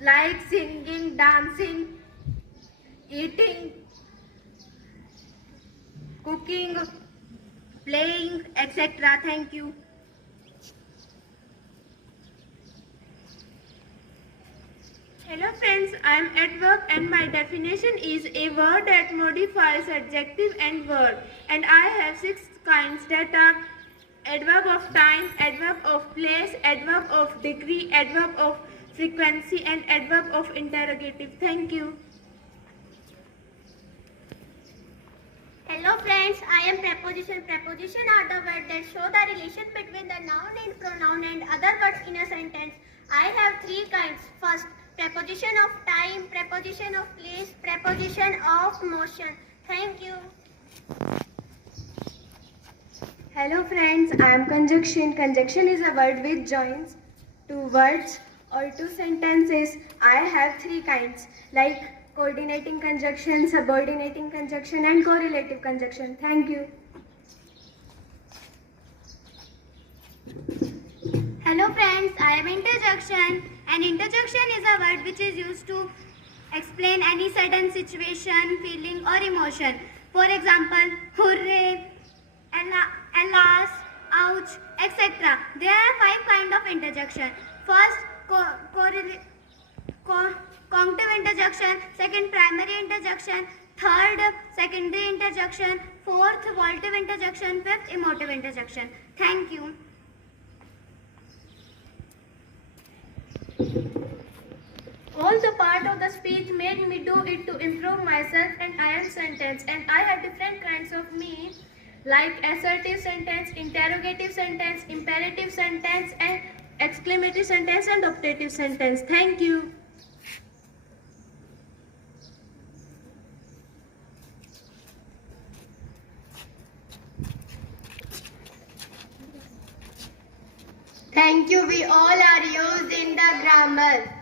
like singing, dancing, eating, cooking, playing, etc. Thank you. Hello friends, I am at work and my definition is a word that modifies adjective and verb. And I have 6 kinds that are adverb of time, adverb of place, adverb of degree, adverb of frequency and adverb of interrogative. Thank you. Hello friends, I am preposition. Preposition are the words that show the relation between the noun and pronoun and other words in a sentence. I have 3 kinds. First, preposition of time, preposition of place, preposition of motion. Thank you. Hello friends, I am conjunction. Conjunction is a word which joins 2 words or 2 sentences. I have 3 kinds like coordinating conjunction, subordinating conjunction and correlative conjunction. Thank you. Hello friends, I am interjection. An interjection is a word which is used to explain any sudden situation, feeling or emotion. For example, hooray, alas, ouch, etc. There are 5 kinds of interjection. First, conjunctive interjection. Second, primary interjection. Third, secondary interjection. Fourth, volitive interjection. Fifth, emotive interjection. Thank you. All the part of the speech made me do it to improve myself and I am sentence and I have different kinds of me like assertive sentence, interrogative sentence, imperative sentence and exclamative sentence and optative sentence. Thank you. Thank you. We all are used in the grammar.